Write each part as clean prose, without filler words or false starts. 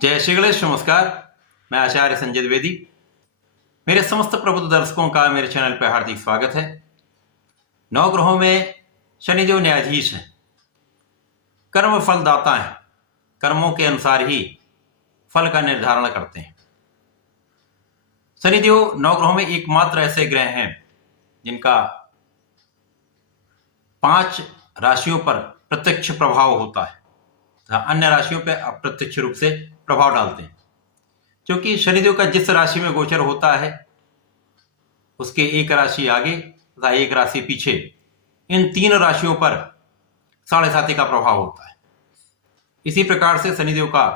जय श्री गणेश। नमस्कार, मैं आचार्य संजय द्विवेदी। मेरे समस्त प्रबुद्ध दर्शकों का मेरे चैनल पर हार्दिक स्वागत है। नवग्रहों में शनिदेव न्यायाधीश हैं, कर्म फलदाता हैं, कर्मों के अनुसार ही फल का निर्धारण करते हैं। शनिदेव नवग्रहों में एकमात्र ऐसे ग्रह हैं जिनका 5 राशियों पर प्रत्यक्ष प्रभाव होता है, अन्य राशियों पर अप्रत्यक्ष रूप से प्रभाव डालते हैं। क्योंकि शनिदेव का जिस राशि में गोचर होता है उसके एक राशि आगे तथा एक राशि पीछे, इन 3 राशियों पर 7.5 का प्रभाव होता है। इसी प्रकार से शनिदेव का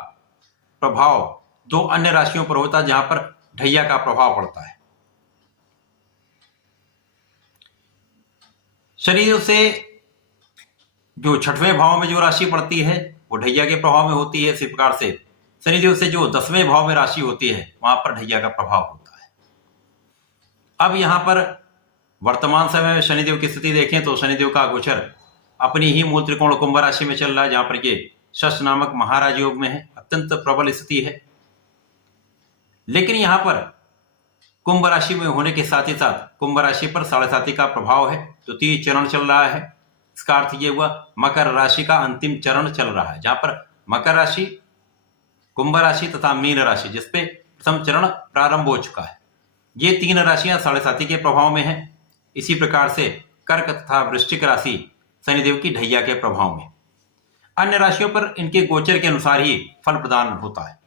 प्रभाव 2 अन्य राशियों पर होता है जहां पर ढैया का प्रभाव पड़ता है। शनिदेव से जो 6वें भाव में जो राशि पड़ती है वो ढैया के प्रभाव में होती है। इसी प्रकार से शनिदेव से जो 10वें भाव में राशि होती है वहां पर ढैया का प्रभाव होता है। अब यहां पर वर्तमान समय में शनिदेव की स्थिति देखें तो शनिदेव का गोचर अपनी ही मूल त्रिकोण कुंभ राशि में चल रहा है, जहां पर ये षष्ठ नामक महाराज योग में है। अत्यंत प्रबल स्थिति है। लेकिन यहां पर कुंभ राशि में होने के साथ ही साथ कुंभ राशि पर 7.5 का प्रभाव है। द्वितीय चरण चल रहा है। इसका अर्थ ये हुआ मकर राशि का अंतिम चरण चल रहा है, जहां पर मकर राशि, कुंभ राशि तथा मीन राशि जिसपे प्रथम चरण प्रारंभ हो चुका है, ये 3 राशियां 7.5 के प्रभाव में हैं। इसी प्रकार से कर्क तथा वृश्चिक राशि शनिदेव की ढैया के प्रभाव में। अन्य राशियों पर इनके गोचर के अनुसार ही फल प्रदान होता है।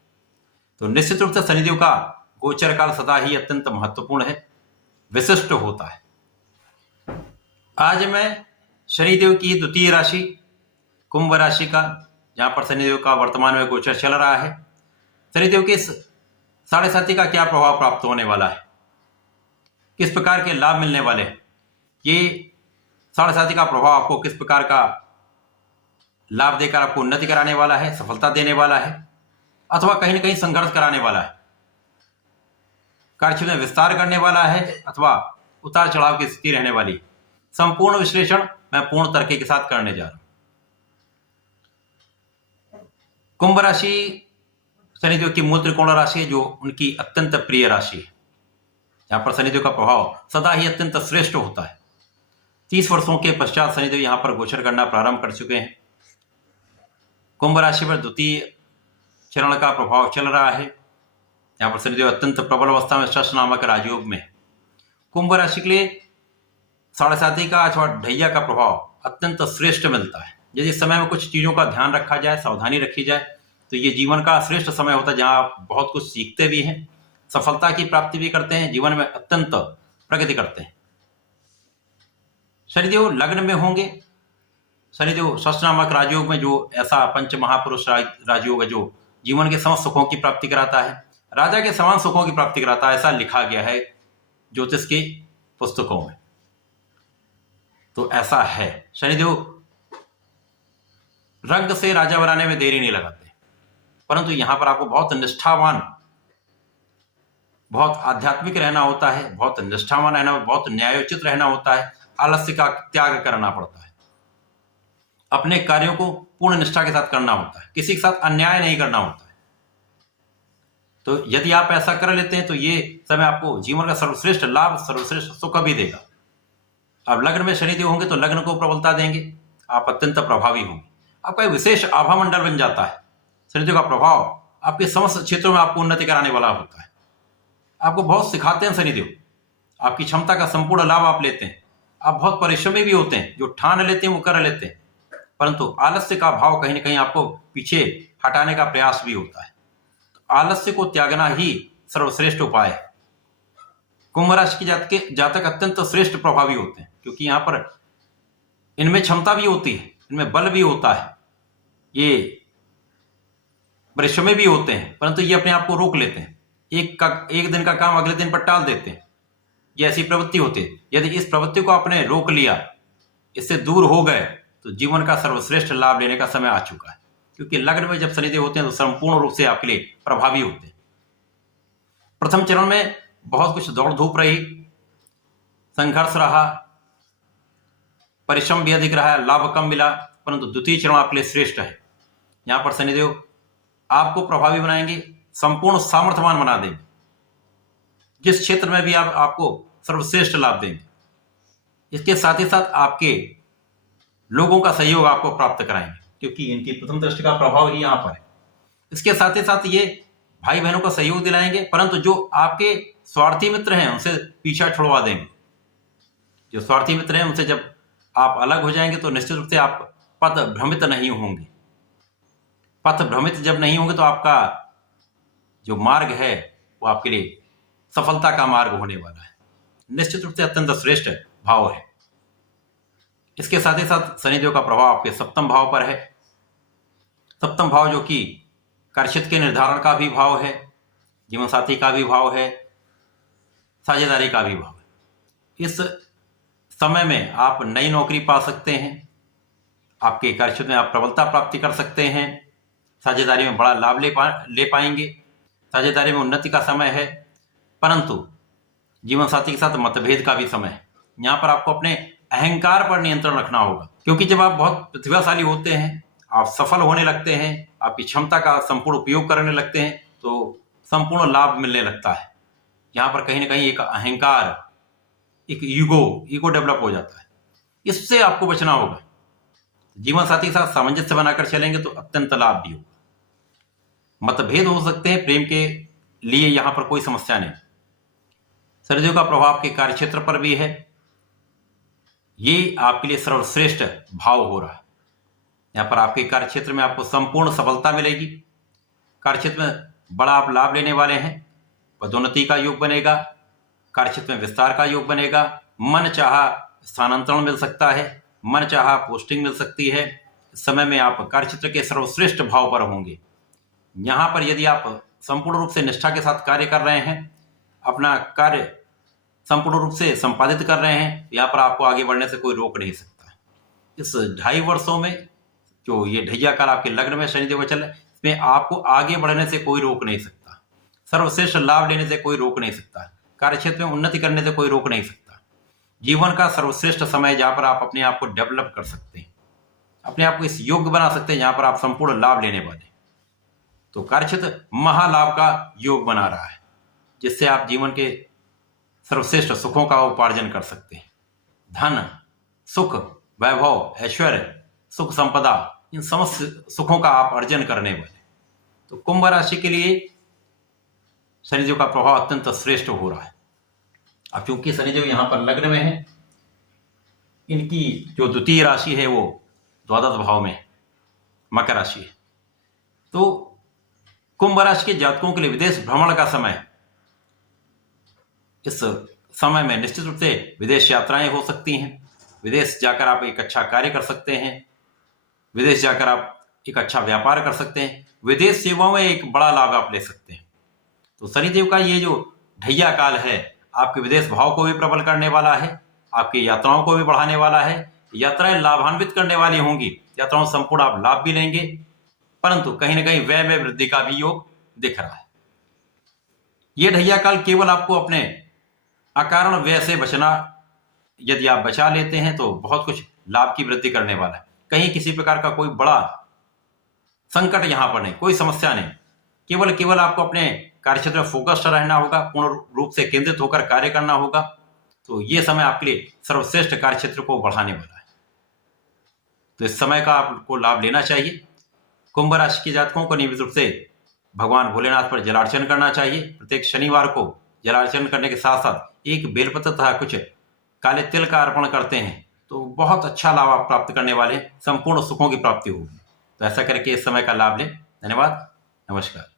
तो निश्चित रूप से शनिदेव का गोचर काल सदा ही अत्यंत महत्वपूर्ण है, विशिष्ट होता है। आज मैं शनिदेव की द्वितीय राशि कुंभ राशि का, जहां पर शनिदेव का वर्तमान में गोचर चल रहा है, शनिदेव के 7.5 का क्या प्रभाव प्राप्त होने वाला है, किस प्रकार के लाभ मिलने वाले हैं, ये 7.5 का प्रभाव आपको किस प्रकार का लाभ देकर आपको उन्नति कराने वाला है, सफलता देने वाला है, अथवा कहीं ना कहीं संघर्ष कराने वाला है, कार्यक्षेत्र में विस्तार करने वाला है, अथवा उतार चढ़ाव की स्थिति रहने वाली है। संपूर्ण विश्लेषण मैं पूर्ण तर्क के साथ करने जा रहा हूं। कुंभ राशि शनिदेव की मूल त्रिकोण राशि है, जो उनकी अत्यंत प्रिय राशि है, जहां पर शनिदेव का प्रभाव सदा ही अत्यंत श्रेष्ठ होता है। 30 वर्षों के पश्चात शनिदेव यहां पर गोचर करना प्रारंभ कर चुके हैं। कुंभ राशि पर द्वितीय चरण का प्रभाव चल रहा है, जहां पर शनिदेव अत्यंत प्रबल अवस्था में षष्ठ नामक राजयोग में है। कुंभ राशि के लिए 7.5 का अथवा ढैया का प्रभाव अत्यंत श्रेष्ठ मिलता है। यदि इस समय में कुछ चीजों का ध्यान रखा जाए, सावधानी रखी जाए, तो ये जीवन का श्रेष्ठ समय होता है, जहां आप बहुत कुछ सीखते भी हैं, सफलता की प्राप्ति भी करते हैं, जीवन में अत्यंत प्रगति करते हैं। शनिदेव लग्न में होंगे, शनिदेव षष्ठ नामक राजयोग में, जो ऐसा पंच महापुरुष राजयोग है जो जीवन के समस्त सुखों की प्राप्ति कराता है, राजा के समान सुखों की प्राप्ति कराता है, ऐसा लिखा गया है ज्योतिष की पुस्तकों में। तो ऐसा है, शनिदेव रंग से राजा बनाने में देरी नहीं लगाते, परंतु यहां पर आपको बहुत निष्ठावान, बहुत आध्यात्मिक रहना होता है, बहुत निष्ठावान रहना, बहुत न्यायोचित रहना होता है, आलस्य का त्याग करना पड़ता है, अपने कार्यों को पूर्ण निष्ठा के साथ करना होता है, किसी के साथ अन्याय नहीं करना होता है। तो यदि आप ऐसा कर लेते हैं तो ये समय आपको जीवन का सर्वश्रेष्ठ लाभ, सर्वश्रेष्ठ सुख भी देगा। अब लग्न में शनिदेव होंगे तो लग्न को प्रबलता देंगे, आप अत्यंत प्रभावी होंगे, आपका एक विशेष आभा मंडल बन जाता है। शनिदेव का प्रभाव आपके समस्त क्षेत्रों में आपको उन्नति कराने वाला होता है। आपको बहुत सिखाते हैं शनिदेव, आपकी क्षमता का संपूर्ण लाभ आप लेते हैं। आप बहुत परिश्रमी भी होते हैं, जो ठान लेते हैं वो कर लेते हैं, परंतु आलस्य का भाव कहीं ना कहीं आपको पीछे हटाने का प्रयास भी होता है। तो आलस्य को त्यागना ही सर्वश्रेष्ठ उपाय है। कुंभ राशि के जातक अत्यंत श्रेष्ठ प्रभावी होते हैं, क्योंकि यहां पर इनमें क्षमता भी होती है, इनमें बल भी होता है, ये परिश्रमी भी होते हैं, परंतु ये अपने आप को रोक लेते हैं। एक दिन का काम अगले दिन पर टाल देते हैं, ये ऐसी प्रवृत्ति होती है। यदि इस प्रवृत्ति को आपने रोक लिया, इससे दूर हो गए, तो जीवन का सर्वश्रेष्ठ लाभ लेने का समय आ चुका है। क्योंकि लग्न में जब शनिदेव होते हैं तो संपूर्ण रूप से आपके लिए प्रभावी होते हैं। प्रथम चरण में बहुत कुछ दौड़ धूप रही, संघर्ष रहा, परिश्रम भी अधिक रहा, लाभ कम मिला, परंतु द्वितीय चरण आपके लिए श्रेष्ठ है। यहाँ पर शनिदेव आपको प्रभावी बनाएंगे, संपूर्ण सामर्थ्यवान बना देंगे। जिस क्षेत्र में भी आपको सर्वश्रेष्ठ लाभ देंगे। इसके साथ ही साथ आपके लोगों का सहयोग आपको प्राप्त कराएंगे, क्योंकि इनकी प्रथम दृष्टि का प्रभाव ही यहां पर है। इसके साथ ही साथ ये भाई बहनों का सहयोग दिलाएंगे, परंतु जो आपके स्वार्थी मित्र हैं उनसे पीछा छुड़वा देंगे। जो स्वार्थी मित्र हैं उनसे जब आप अलग हो जाएंगे तो निश्चित रूप से आप पथ भ्रमित नहीं होंगे। पथ भ्रमित जब नहीं होंगे तो आपका जो मार्ग है वो आपके लिए सफलता का मार्ग होने वाला है। निश्चित रूप से अत्यंत श्रेष्ठ भाव है। इसके साथ ही साथ शनिदेव का प्रभाव आपके सप्तम भाव पर है। सप्तम भाव जो कि कार्यक्षेत्र के निर्धारण का भी भाव है, जीवन साथी का भी भाव है, साझेदारी का भी भाव है। इस समय में आप नई नौकरी पा सकते हैं, आपके कार्यक्षेत्र में आप प्रबलता प्राप्ति कर सकते हैं, साझेदारी में बड़ा लाभ ले पाएंगे, साझेदारी में उन्नति का समय है। परंतु जीवन साथी के साथ मतभेद का भी समय है। यहाँ पर आपको अपने अहंकार पर नियंत्रण रखना होगा, क्योंकि जब आप बहुत प्रतिभाशाली होते हैं, आप सफल होने लगते हैं, आपकी क्षमता का संपूर्ण उपयोग करने लगते हैं, तो संपूर्ण लाभ मिलने लगता है। यहाँ पर कहीं ना कहीं एक अहंकार, एक ईगो डेवलप हो जाता है। इससे आपको बचना होगा। जीवन साथी के साथ सामंजस्य बनाकर चलेंगे तो अत्यंत लाभ भी होगा। मतभेद हो सकते हैं, प्रेम के लिए यहाँ पर कोई समस्या नहीं। शनिदेव का प्रभाव के कार्यक्षेत्र पर भी है। ये आपके लिए सर्वश्रेष्ठ भाव हो रहा है। यहाँ पर आपके कार्यक्षेत्र में आपको संपूर्ण सफलता मिलेगी। कार्यक्षेत्र में बड़ा आप लाभ लेने वाले हैं। पदोन्नति का योग बनेगा, कार्यक्षेत्र में विस्तार का योग बनेगा, मन चाहा स्थानांतरण मिल सकता है, मन चाहा पोस्टिंग मिल सकती है। इस समय में आप कार्यक्षेत्र के सर्वश्रेष्ठ भाव पर होंगे। यहाँ पर यदि आप संपूर्ण रूप से निष्ठा के साथ कार्य कर रहे हैं, अपना कार्य संपूर्ण रूप से संपादित कर रहे हैं, यहाँ पर आपको आगे बढ़ने से कोई रोक नहीं सकता। इस 2.5 वर्षों में जो ये ढैया काल आपके लग्न में शनिदेव चल रहा है, इसमें आपको आगे बढ़ने से कोई रोक नहीं सकता। सर्वश्रेष्ठ लाभ लेने से कोई रोक नहीं सकता। कार्यक्षेत्र में उन्नति करने से कोई रोक नहीं सकता। जीवन का सर्वश्रेष्ठ समय जहाँ पर आप अपने आप को डेवलप कर सकते हैं, अपने आप को इस योग्य बना सकते हैं जहाँ पर आप संपूर्ण लाभ लेने वाले। तो कार्यक्षेत्र महालाभ का योग बना रहा है, जिससे आप जीवन के सर्वश्रेष्ठ सुखों का उपार्जन कर सकते हैं। धन, सुख, वैभव, ऐश्वर्य, सुख संपदा, इन समस्त सुखों का आप अर्जन करने वाले। तो कुंभ राशि के लिए शनिदेव का प्रभाव अत्यंत श्रेष्ठ हो रहा है। अब क्योंकि शनिदेव यहाँ पर लग्न में है, इनकी जो द्वितीय राशि है वो द्वादश भाव में मकर राशि है। तो कुंभ राशि के जातकों के लिए विदेश भ्रमण का समय, इस समय में निश्चित रूप से विदेश यात्राएं हो सकती हैं। विदेश जाकर आप एक अच्छा कार्य कर सकते हैं, विदेश जाकर आप एक अच्छा व्यापार कर सकते हैं, विदेश सेवाओं में एक बड़ा लाभ आप ले सकते हैं। तो शनिदेव का ये जो ढैया काल है आपके विदेश भाव को भी प्रबल करने वाला है, आपकी यात्राओं को भी बढ़ाने वाला है। यात्राएं लाभान्वित करने वाली होंगी, यात्राओं से संपूर्ण आप लाभ भी लेंगे, परंतु कहीं ना कहीं व्यय में वृद्धि का भी योग दिख रहा है। ये ढैया काल केवल आपको अपने अकारण व्यय से बचना, यदि आप बचा लेते हैं तो बहुत कुछ लाभ की वृद्धि करने वाला है। कहीं किसी प्रकार का कोई बड़ा संकट यहाँ पर नहीं, कोई समस्या नहीं। केवल आपको अपने कार्यक्षेत्र में फोकस्ड रहना होगा, पूर्ण रूप से केंद्रित होकर कार्य करना होगा। तो ये समय आपके लिए सर्वश्रेष्ठ कार्यक्षेत्र को बढ़ाने वाला है। तो इस समय का आपको लाभ लेना चाहिए। कुंभ राशि के जातकों को नियमित रूप से भगवान भोलेनाथ पर जलार्चन करना चाहिए। प्रत्येक शनिवार को जलार्चन करने के साथ साथ एक बेलपत्र तथा कुछ काले तिल का अर्पण करते हैं तो बहुत अच्छा लाभ आप प्राप्त करने वाले, संपूर्ण सुखों की प्राप्ति होगी। तो ऐसा करके इस समय का लाभ लें। धन्यवाद, नमस्कार।